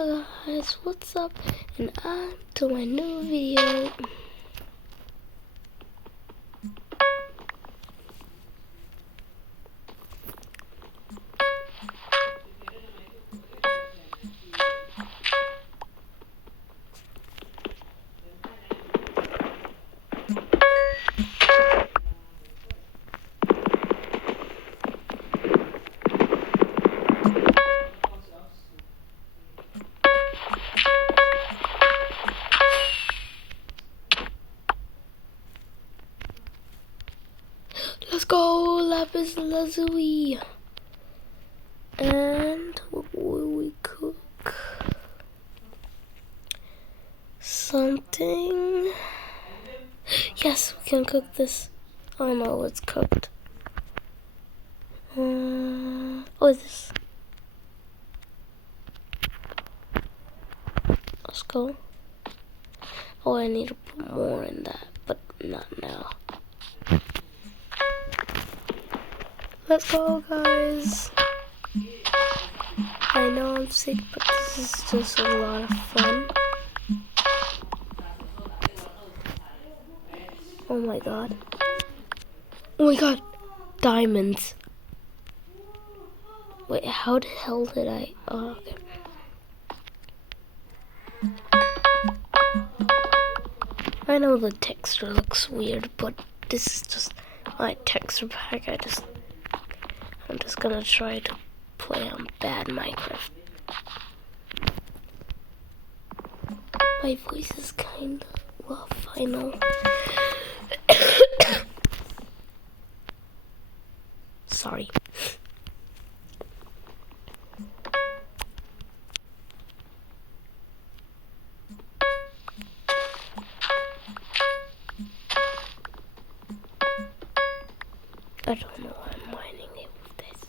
Hello guys, what's up? And I'm to my new video. Let's go, Lapis Lazuli. And what will we cook? Something. Yes, we can cook this. Oh no, it's cooked. What is this? Let's go. Oh, I need to put more in that, but not now. Let's go, guys. I know I'm sick, but this is just a lot of fun. Oh my god. Oh my god. Diamonds. Wait, how the hell did I... Oh, okay. I know the texture looks weird, but this is just my texture pack. I'm just gonna try to play on bad Minecraft. My voice is kinda rough, I know. Sorry. I don't know why I'm mining it with this.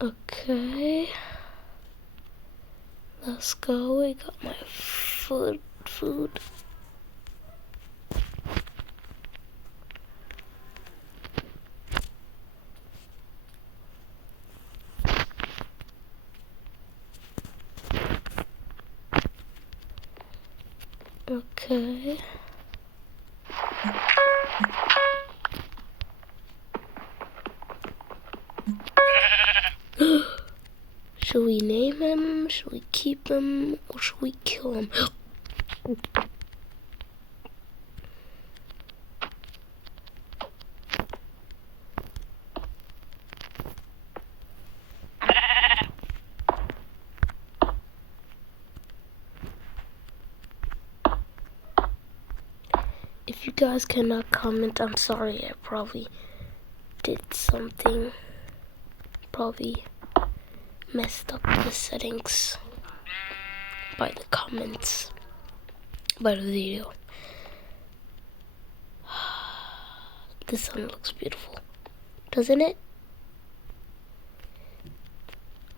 Okay. Let's go. We got my food. Okay. Should we name him? Should we keep him? Or should we kill him? If you guys cannot comment, I'm sorry. I probably did something. Probably messed up the settings by the comments, by the video. The sun looks beautiful, doesn't it?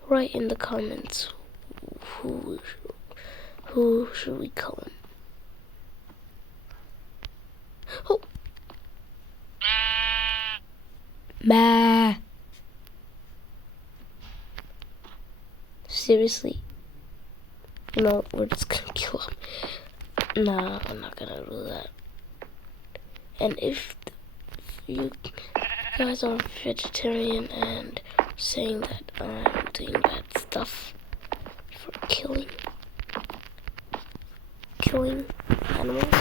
Write in the comments who should we call him? Oh, ma. Seriously? No, we're just gonna kill him. Nah, I'm not gonna do that. And if you guys are vegetarian and saying that I'm doing bad stuff for killing animals,